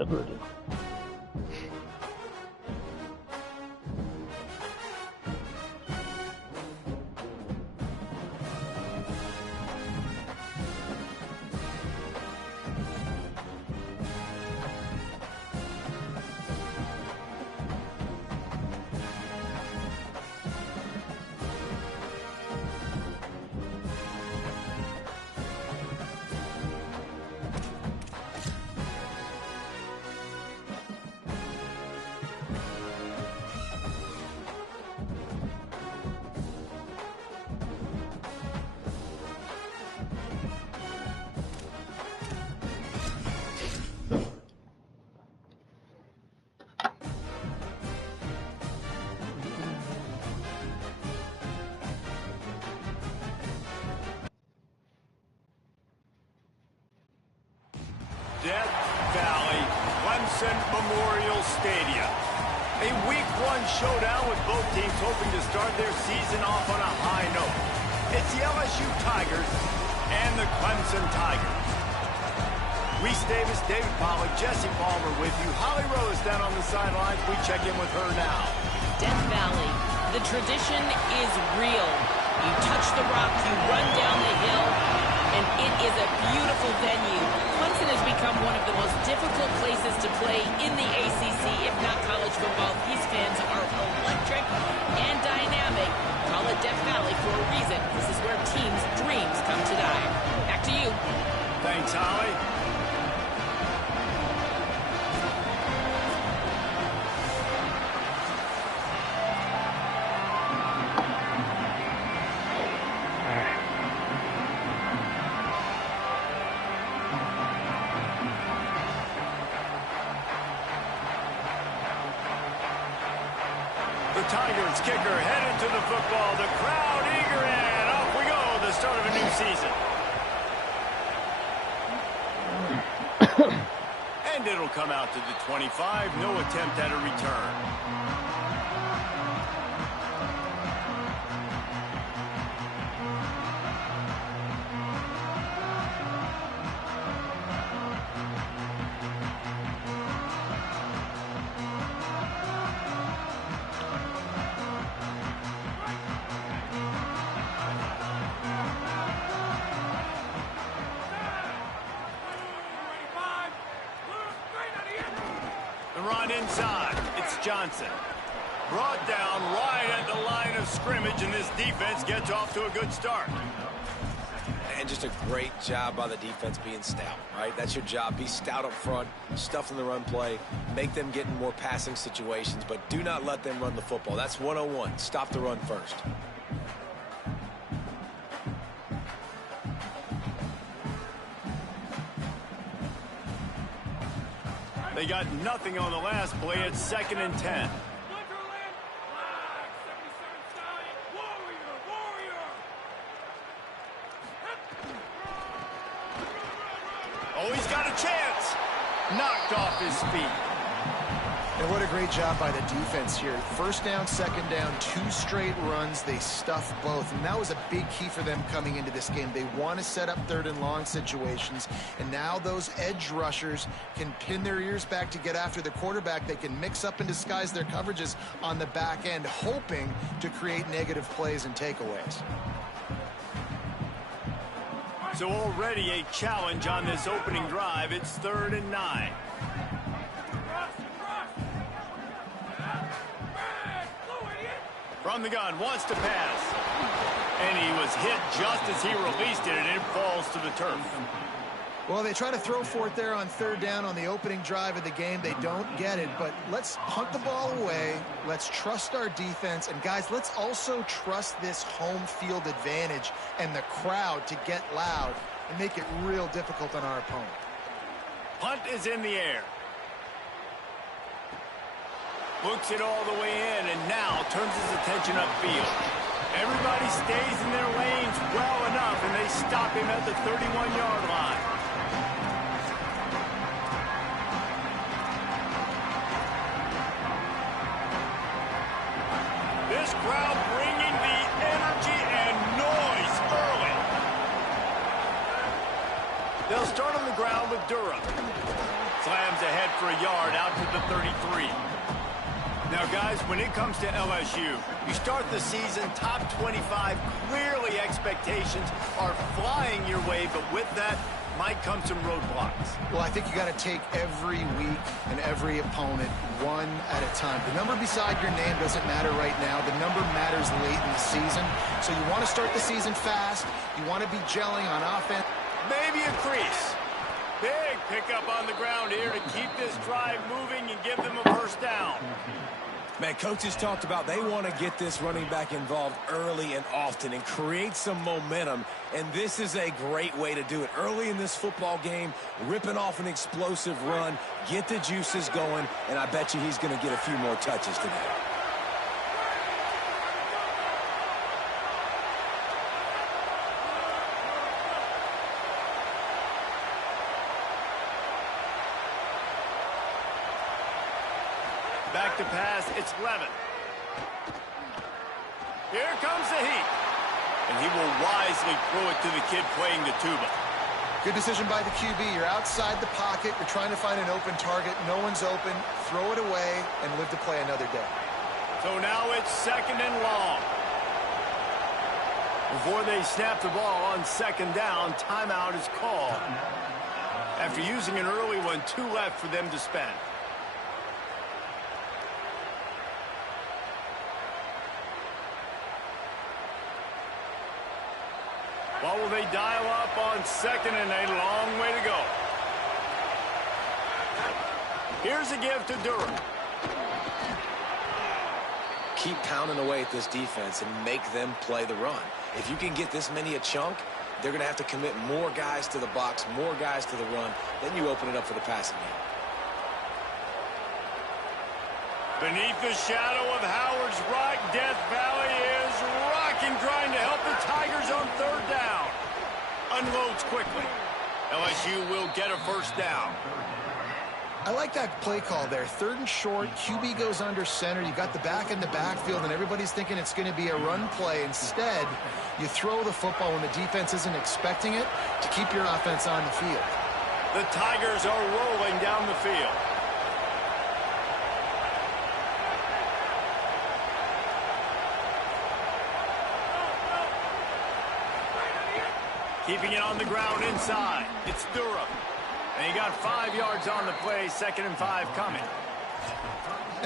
Liberty. Death Valley, Clemson Memorial Stadium. A Week 1 showdown with both teams hoping to start their season off on a high note. It's the LSU Tigers and the Clemson Tigers. Reese Davis, David Pollack, Jesse Palmer with you. Holly Rose down on the sidelines. We check in with her now. Death Valley, the tradition is real. You touch the rock, you run down the hill, and it is a beautiful venue. Clemson has become one of the most difficult places to play in the ACC, if not college football. These fans are electric and dynamic. Call it Death Valley for a reason. This is where teams' dreams come to die. Back to you. Thanks, Holly. The Tigers kicker headed to the football. The crowd eager, and off we go. The start of a new season. And it'll come out to the 25. No attempt at a return. The run inside. It's Johnson. Brought down right at the line of scrimmage, and this defense gets off to a good start. And just a great job by the defense being stout, right? That's your job. Be stout up front, stuff in the run play, make them get in more passing situations, but do not let them run the football. That's 101. Stop the run first. They got nothing on the last play. It's 2nd and 10. Oh, he's got a chance. Knocked off his feet. And what a great job by the defense here. First down, second down, 2 straight runs. They stuffed both. And that was a big key for them coming into this game. They want to set up 3rd and long situations. And now those edge rushers can pin their ears back to get after the quarterback. They can mix up and disguise their coverages on the back end, hoping to create negative plays and takeaways. So already a challenge on this opening drive. It's 3rd and 9. From the gun, wants to pass. And he was hit just as he released it, and it falls to the turf. Well, they try to throw for it there on 3rd down on the opening drive of the game. They don't get it, but let's punt the ball away. Let's trust our defense. And, guys, let's also trust this home field advantage and the crowd to get loud and make it real difficult on our opponent. Punt is in the air. Looks it all the way in, and now turns his attention upfield. Everybody stays in their lanes well enough, and they stop him at the 31-yard line. This crowd bringing the energy and noise early. They'll start on the ground with Durham. Slams ahead for a yard out to the 33. Now, guys, when it comes to LSU, you start the season top 25. Clearly, expectations are flying your way, but with that might come some roadblocks. Well, I think you got to take every week and every opponent one at a time. The number beside your name doesn't matter right now. The number matters late in the season. So you want to start the season fast. You want to be gelling on offense. Maybe a crease. Big pickup on the ground here to keep this drive moving and give them a first down. Man, coaches talked about they want to get this running back involved early and often and create some momentum, and this is a great way to do it. Early in this football game, ripping off an explosive run, get the juices going, and I bet you he's going to get a few more touches today. Back to pass, it's Levin. Here comes the heat. And he will wisely throw it to the kid playing the tuba. Good decision by the QB. You're outside the pocket. You're trying to find an open target. No one's open. Throw it away and live to play another day. So now it's 2nd and long. Before they snap the ball on 2nd down, timeout is called. After using an early one, 2 left for them to spend. What will they dial up on 2nd and a long way to go? Here's a give to Durham. Keep pounding away at this defense and make them play the run. If you can get this many a chunk, they're going to have to commit more guys to the box, more guys to the run. Then you open it up for the passing game. Beneath the shadow of Howard's Rock, Death Valley is rocking, trying to help the Tigers on 3rd down. Unloads quickly. LSU will get a first down. I like that play call there. 3rd and short, QB goes under center. You got the back in the backfield, and everybody's thinking it's going to be a run play. Instead, you throw the football when the defense isn't expecting it to keep your offense on the field. The Tigers are rolling down the field. Keeping it on the ground inside. It's Durham. And he got 5 yards on the play, 2nd and 5 coming.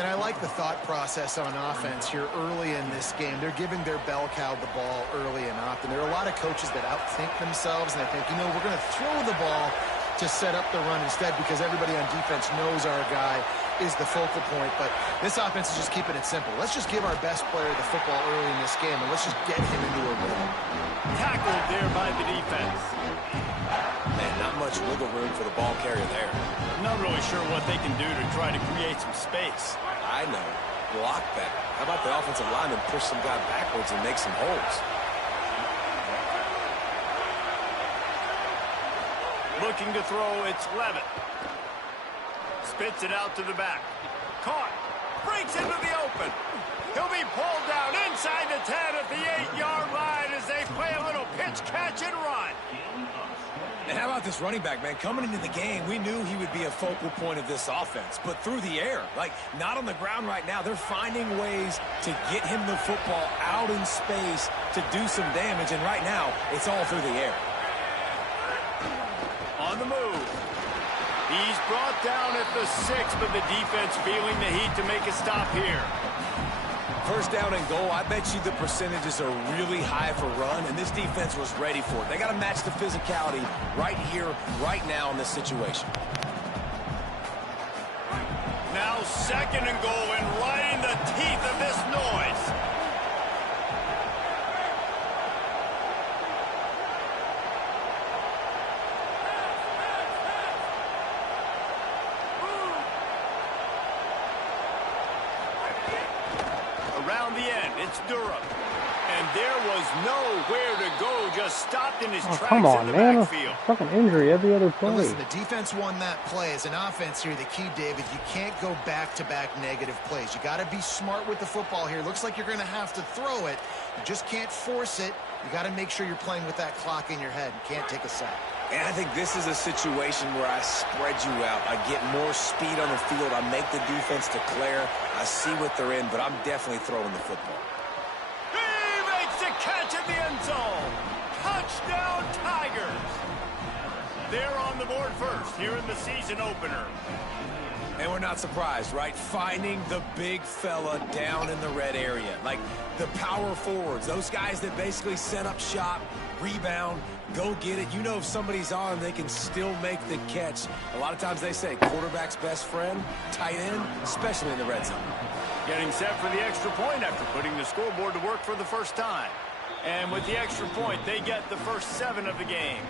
And I like the thought process on offense here early in this game. They're giving their bell cow the ball early and often. There are a lot of coaches that outthink themselves, and they think, you know, we're going to throw the ball to set up the run instead because everybody on defense knows our guy is the focal point. But this offense is just keeping it simple. Let's just give our best player the football early in this game, and let's just get him into a rhythm. Tackled there by the defense. Man, not much wiggle room for the ball carrier there. I'm not really sure what they can do to try to create some space. I know. Block that. How about the offensive lineman push some guy backwards and make some holes? Looking to throw, it's Levin. Spits it out to the back. Caught. Breaks into the open. He'll be pulled down inside the 10 at the 8-yard line as they play a little pitch, catch, and run. And how about this running back, man? Coming into the game, we knew he would be a focal point of this offense. But through the air, like not on the ground right now, they're finding ways to get him the football out in space to do some damage. And right now, it's all through the air. On the move. He's brought down at the 6, but the defense feeling the heat to make a stop here. First down and goal, I bet you the percentages are really high for run, and this defense was ready for it. They got to match the physicality right here, right now in this situation. Now 2nd and goal, and right in the teeth of this noise. Around the end, it's Durham. And there was nowhere to go, just stopped in his tracks come on, in the man. backfield. Fucking injury every other play. Now listen, the defense won that play. As an offense here, the key, David, you can't go back-to-back negative plays. You got to be smart with the football here. Looks like you're going to have to throw it. You just can't force it. You got to make sure you're playing with that clock in your head. You can't take a sack. And I think this is a situation where I spread you out. I get more speed on the field. I make the defense declare. I see what they're in, but I'm definitely throwing the football. He makes the catch in the end zone. Touchdown, Tigers. They're on the board first here in the season opener. And we're not surprised, right? Finding the big fella down in the red area. Like the power forwards, those guys that basically set up shop, rebound, go get it. You know if somebody's on, they can still make the catch. A lot of times they say quarterback's best friend, tight end, especially in the red zone. Getting set for the extra point after putting the scoreboard to work for the first time. And with the extra point, they get the first 7 of the game.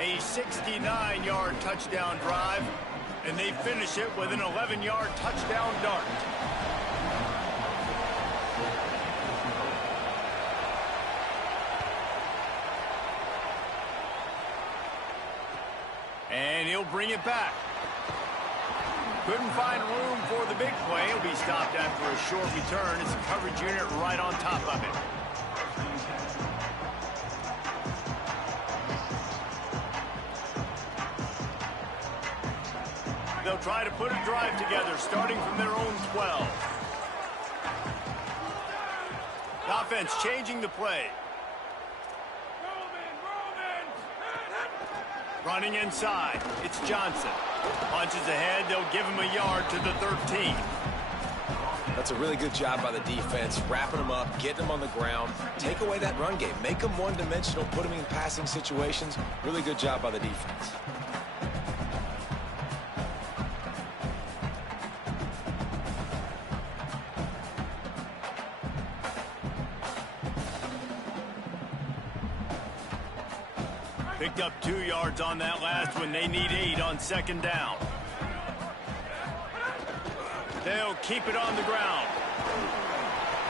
A 69-yard touchdown drive, and they finish it with an 11-yard touchdown dart. And he'll bring it back. Couldn't find room for the big play. He'll be stopped after a short return. It's a coverage unit right on top of it. They'll try to put a drive together, starting from their own 12. The offense changing the play. Running inside, it's Johnson. Punches ahead, they'll give him a yard to the 13. That's a really good job by the defense, wrapping them up, getting them on the ground. Take away that run game. Make them one-dimensional, put them in passing situations. Really good job by the defense. Picked up 2 yards on that last one. They need 8 on second down. They'll keep it on the ground.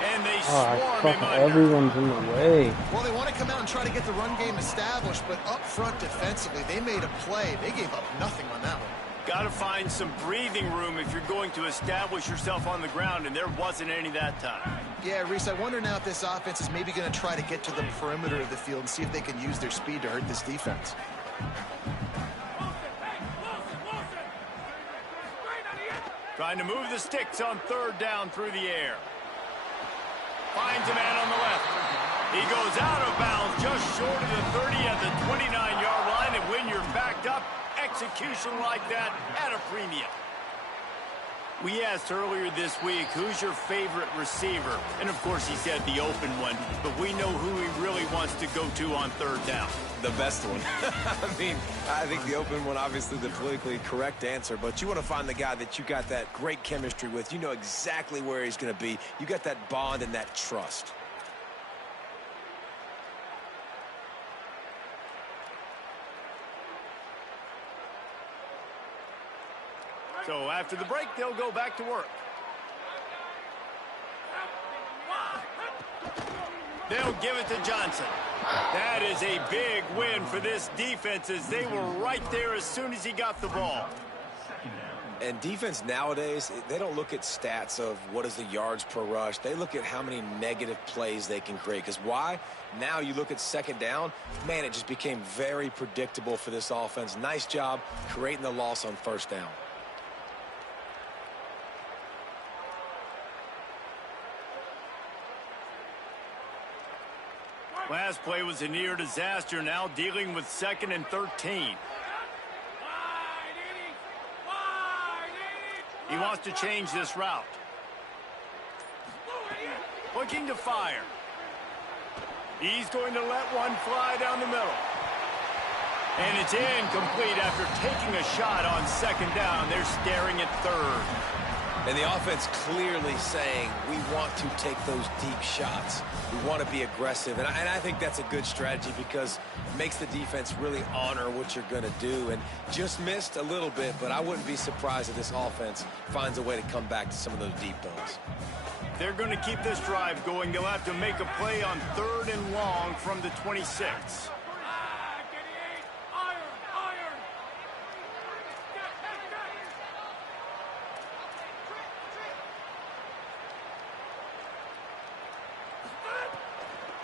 And they swarm him under. Everyone's in the way. Well, they want to come out and try to get the run game established, but up front defensively, they made a play. They gave up nothing on that one. Got to find some breathing room if you're going to establish yourself on the ground, and there wasn't any that time. Yeah, Reese, I wonder now if this offense is maybe going to try to get to the perimeter of the field and see if they can use their speed to hurt this defense. Trying to move the sticks on third down through the air. Finds a man on the left. He goes out of bounds just short of the 30 at the 29-yard line, and when you're backed up, execution like that at a premium. We asked earlier this week, who's your favorite receiver? And of course he said the open one, but we know who he really wants to go to on third down. The best one. I mean, I think the open one, obviously the politically correct answer, but you want to find the guy that you got that great chemistry with. You know exactly where he's going to be. You got that bond and that trust. So after the break, they'll go back to work. They'll give it to Johnson. That is a big win for this defense as they were right there as soon as he got the ball. And defense nowadays, they don't look at stats of what is the yards per rush. They look at how many negative plays they can create. Because why? Now you look at second down, man, it just became very predictable for this offense. Nice job creating the loss on first down. Last play was a near disaster, now dealing with 2nd and 13. He wants to change this route. Looking to fire. He's going to let one fly down the middle. And it's incomplete after taking a shot on second down. They're staring at third. And the offense clearly saying, we want to take those deep shots. We want to be aggressive. And I think that's a good strategy because it makes the defense really honor what you're going to do. And just missed a little bit, but I wouldn't be surprised if this offense finds a way to come back to some of those deep balls. They're going to keep this drive going. They'll have to make a play on 3rd and long from the 26.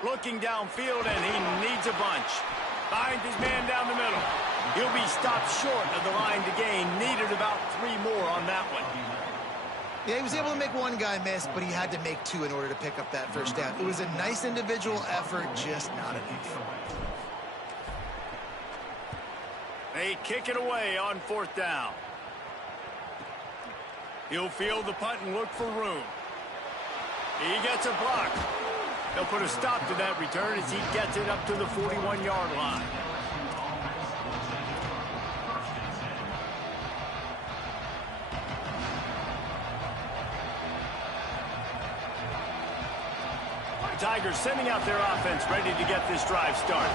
looking downfield, and he needs a bunch. Finds his man down the middle. He'll be stopped short of the line to gain. Needed about 3 more on that one. Yeah, he was able to make one guy miss, but he had to make 2 in order to pick up that first down. It was a nice individual effort, just not enough. They kick it away on 4th down. He'll field the punt and look for room. He gets a block. They'll put a stop to that return as he gets it up to the 41-yard line. Tigers sending out their offense ready to get this drive started.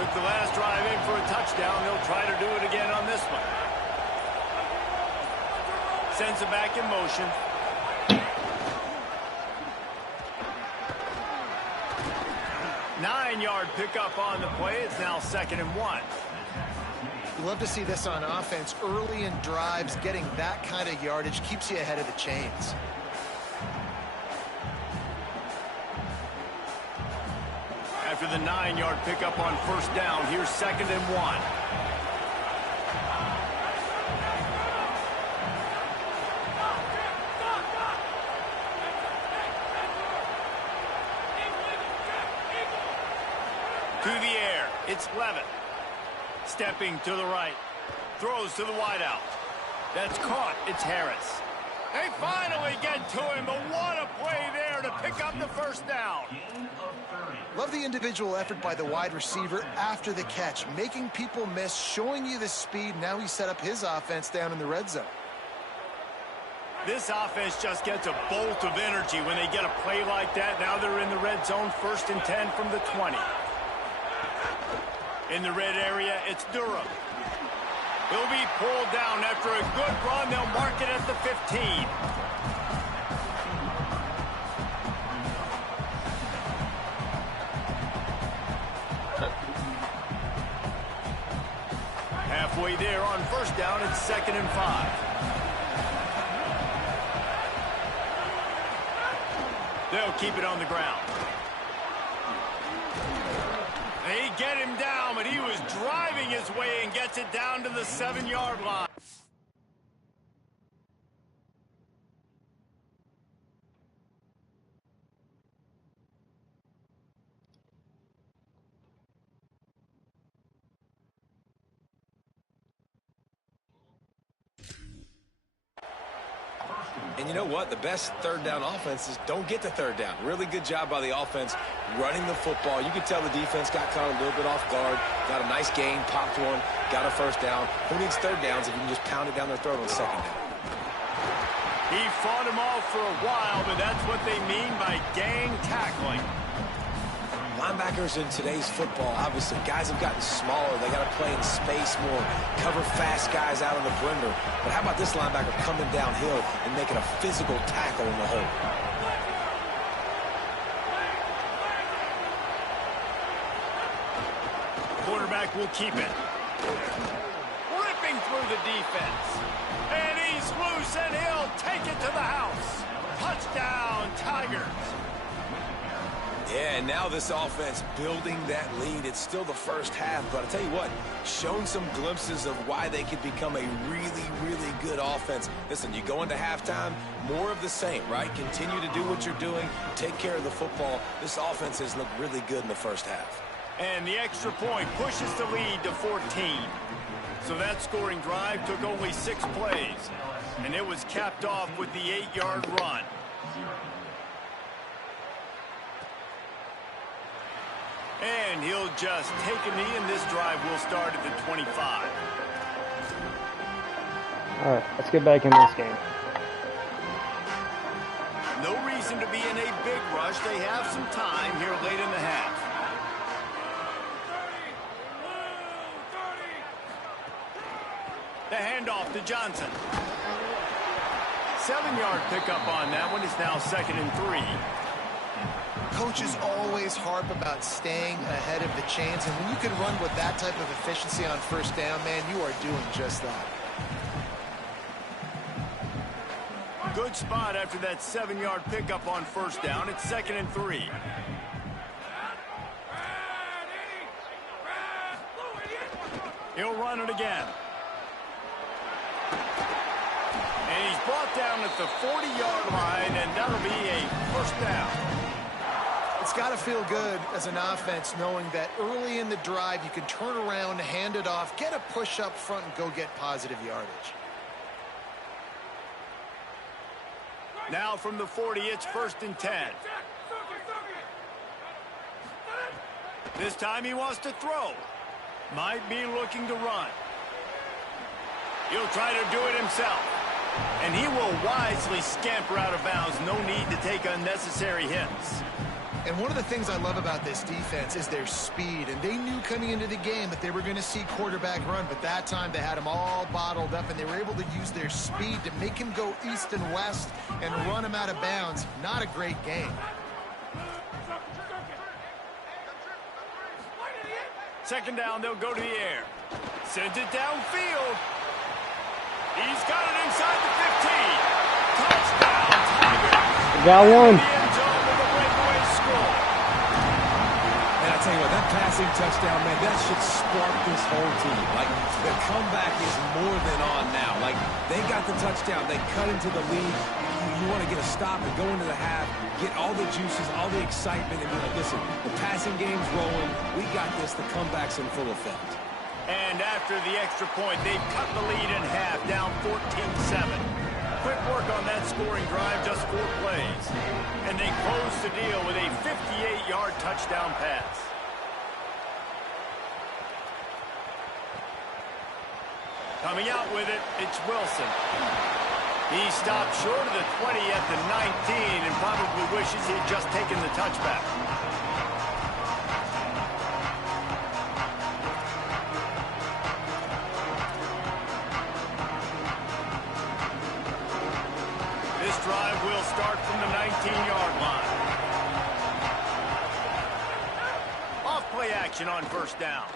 Took the last drive in for a touchdown. They'll try to do it again on this one. Sends it back in motion. Nine-yard pickup on the play. It's now 2nd and 1. You love to see this on offense. Early in drives, getting that kind of yardage keeps you ahead of the chains. After the 9-yard pickup on 1st down, here's 2nd and 1. To the air, it's Levitt. Stepping to the right. Throws to the wideout. That's caught. It's Harris. They finally get to him, but what a play there to pick up the 1st down. Love the individual effort by the wide receiver after the catch, making people miss, showing you the speed. Now he set up his offense down in the red zone. This offense just gets a bolt of energy when they get a play like that. Now they're in the red zone, 1st and 10 from the 20. In the red area, it's Durham. He'll be pulled down after a good run. They'll mark it at the 15. Halfway there on 1st down, it's 2nd and 5. They'll keep it on the ground. They get him down, but he was driving his way and gets it down to the 7-yard line. And you know what? The best 3rd down offenses don't get to 3rd down. Really good job by the offense running the football. You could tell the defense got caught a little bit off guard. Got a nice gain, popped one, got a 1st down. Who needs 3rd downs if you can just pound it down their throat on 2nd down? He fought them off for a while, but that's what they mean by gang tackling. Linebackers in today's football, obviously, guys have gotten smaller. They got to play in space more, cover fast guys out on the perimeter. But how about this linebacker coming downhill and making a physical tackle in the hole? Quarterback will keep it. Ripping through the defense. And he's loose, and he'll take it to the house. Touchdown, Tigers. Yeah, and now this offense building that lead. It's still the 1st half, but I'll tell you what, shown some glimpses of why they could become a really, really good offense. Listen, you go into halftime, more of the same, right? Continue to do what you're doing, take care of the football. This offense has looked really good in the 1st half. And the extra point pushes the lead to 14. So that scoring drive took only 6 plays, and it was capped off with the 8-yard run. And he'll just take a knee, and this drive will start at the 25. All right, let's get back in this game. No reason to be in a big rush. They have some time here late in the half. The handoff to Johnson. 7-yard pickup on that one. It's now 2nd and 3. Coaches always harp about staying ahead of the chains, and when you can run with that type of efficiency on 1st down, man, you are doing just that. Good spot after that 7-yard pickup on 1st down. It's 2nd and 3. He'll run it again. And he's brought down at the 40-yard line, and that'll be a first down. It's got to feel good as an offense knowing that early in the drive you can turn around, hand it off, get a push up front, and go get positive yardage. Now from the 40, it's 1st and 10. This time he wants to throw. Might be looking to run. He'll try to do it himself. And he will wisely scamper out of bounds. No need to take unnecessary hits. And one of the things I love about this defense is their speed. And they knew coming into the game that they were going to see quarterback run. But that time they had him all bottled up, and they were able to use their speed to make him go east and west and run him out of bounds. Not a great game. Second down, they'll go to the air. Sends it downfield. He's got it inside the 15. Touchdown, Tigers. Got one. The end zone with a breakaway score. And I tell you what, that passing touchdown, man, that should spark this whole team. Like, the comeback is more than on now. Like, they got the touchdown. They cut into the lead. You want to get a stop and go into the half, get all the juices, all the excitement, and be like, listen, the passing game's rolling. We got this. The comeback's in full effect. And after the extra point, they've cut the lead in half, down 14-7. Quick work on that scoring drive, just 4 plays. And they close the deal with a 58-yard touchdown pass. Coming out with it, it's Wilson. He stopped short of the 20 at the 19 and probably wishes he had just taken the touchback. This drive will start from the 19-yard line. Off play action on 1st down.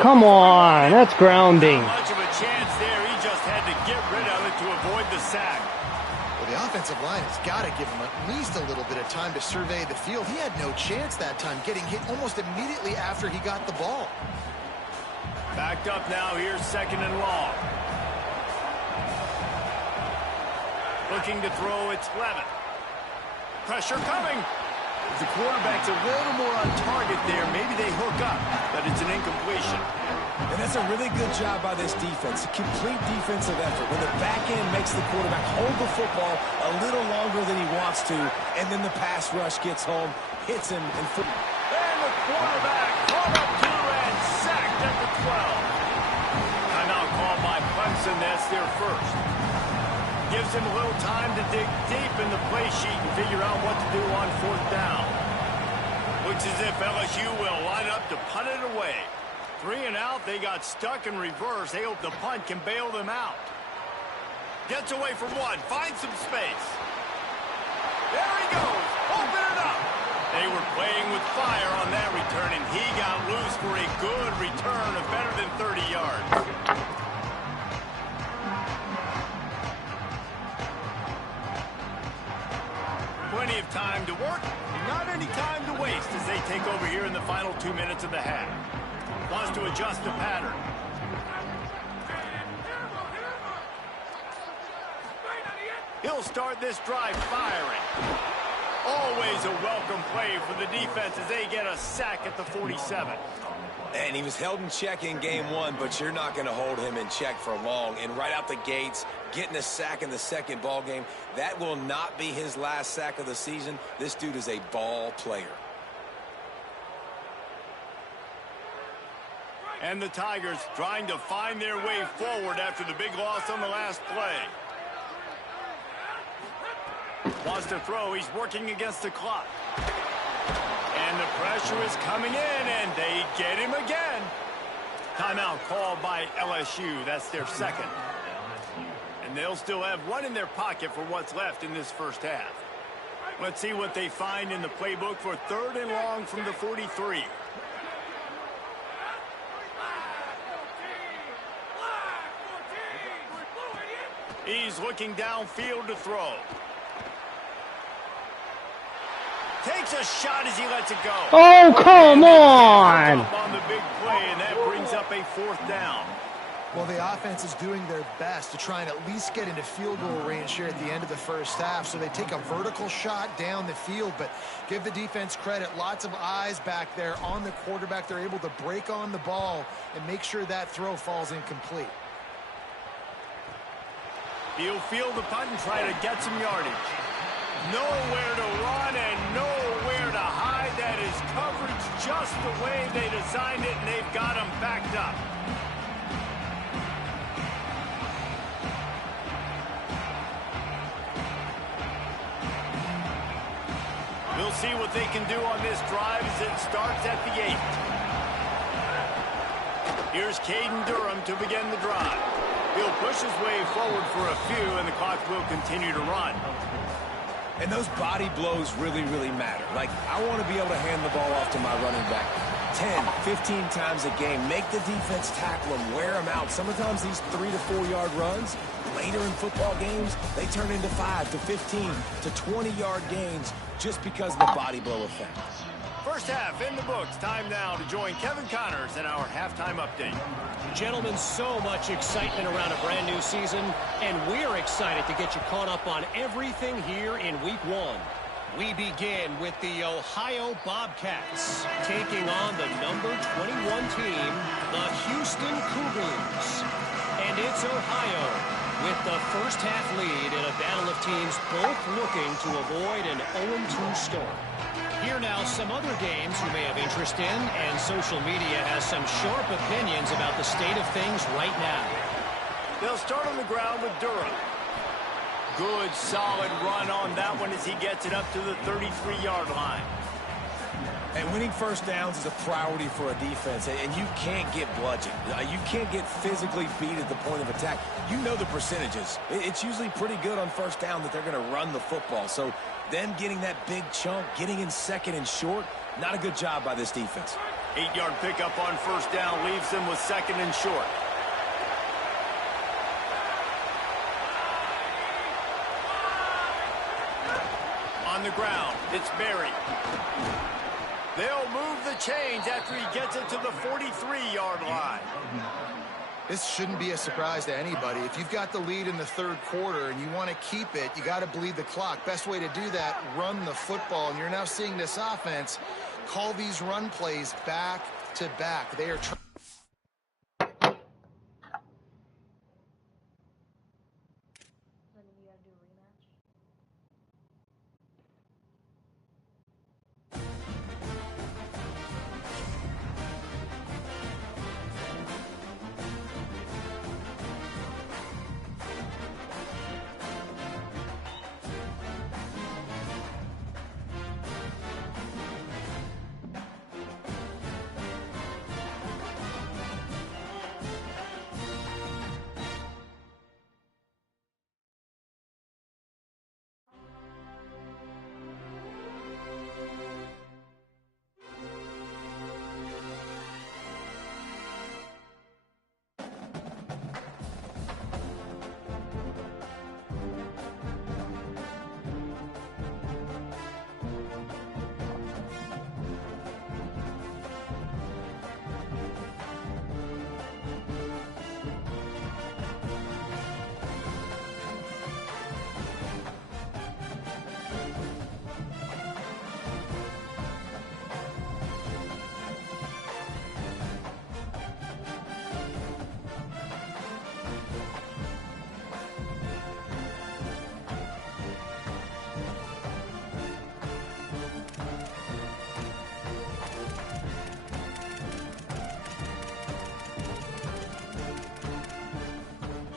Come on, that's grounding. Not much of a chance there. He just had to get rid of it to avoid the sack. Well, the offensive line has got to give him at least a little bit of time to survey the field. He had no chance that time, getting hit almost immediately after he got the ball. Backed up now. Here's 2nd and long. Looking to throw. It's Levitt. Pressure coming. The quarterback's a little more on target there. Maybe they hook up, but it's an incompletion. And that's a really good job by this defense. A complete defensive effort. When the back end makes the quarterback hold the football a little longer than he wants to, and then the pass rush gets home, hits him, and the quarterback caught up to and sacked at the 12. Timeout called by Clemson. That's their first. Gives him a little time to dig deep in the play sheet and figure out what to do on 4th down. Looks as if LSU will line up to punt it away. 3 and out, they got stuck in reverse. They hope the punt can bail them out. Gets away from one, finds some space. There he goes, open it up. They were playing with fire on that return, and he got loose for a good return of better than 30 yards. Plenty of time to work, not any time to waste as they take over here in the final 2 minutes of the half. Wants to adjust the pattern. He'll start this drive firing. Always a welcome play for the defense as they get a sack at the 47. And he was held in check in game 1, but you're not going to hold him in check for long. And right out the gates, getting a sack in the 2nd ball game, that will not be his last sack of the season. This dude is a ball player. And the Tigers trying to find their way forward after the big loss on the last play. Wants to throw. He's working against the clock. And the pressure is coming in, and they get him again. Timeout called by LSU. That's their 2nd. And they'll still have one in their pocket for what's left in this first half. Let's see what they find in the playbook for 3rd and long from the 43. He's looking downfield to throw. Takes a shot as he lets it go. Oh, come on! On the big play, and that brings up 4th down. Well, the offense is doing their best to try and at least get into field goal range here at the end of the first half. So they take a vertical shot down the field, but give the defense credit. Lots of eyes back there on the quarterback. They're able to break on the ball and make sure that throw falls incomplete. He'll field the punt and try to get some yardage. Nowhere to run and nowhere to hide. That is coverage just the way they designed it, and they've got him backed up. We'll see what they can do on this drive as it starts at the 8. Here's Caden Durham to begin the drive. He'll push his way forward for a few, and the clock will continue to run. And those body blows really, really matter. Like, I want to be able to hand the ball off to my running back 10, 15 times a game. Make the defense tackle them, wear them out. Sometimes these 3 to 4 yard runs, later in football games, they turn into 5 to 15 to 20-yard gains just because of the body blow effect. First half in the books. Time now to join Kevin Connors in our halftime update. Gentlemen, so much excitement around a brand new season, and we're excited to get you caught up on everything here in Week 1. We begin with the Ohio Bobcats taking on the number 21 team, the Houston Cougars. And it's Ohio with the first half lead in a battle of teams both looking to avoid an 0-2 start. Here now some other games you may have interest in, and social media has some sharp opinions about the state of things right now. They'll start on the ground with Durham. Good, solid run on that one as he gets it up to the 33-yard line. And winning first downs is a priority for a defense, and you can't get bludgeoned. You can't get physically beat at the point of attack. You know the percentages. It's usually pretty good on first down that they're going to run the football. So them getting that big chunk, getting in second and short, not a good job by this defense. 8-yard pickup on first down leaves them with second and short. On the ground, it's Berry. They'll move the chains after he gets it to the 43-yard line. This shouldn't be a surprise to anybody. If you've got the lead in the third quarter and you want to keep it, you got to bleed the clock. Best way to do that, run the football. And you're now seeing this offense call these run plays back to back. They are trying.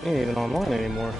Ain't even online anymore.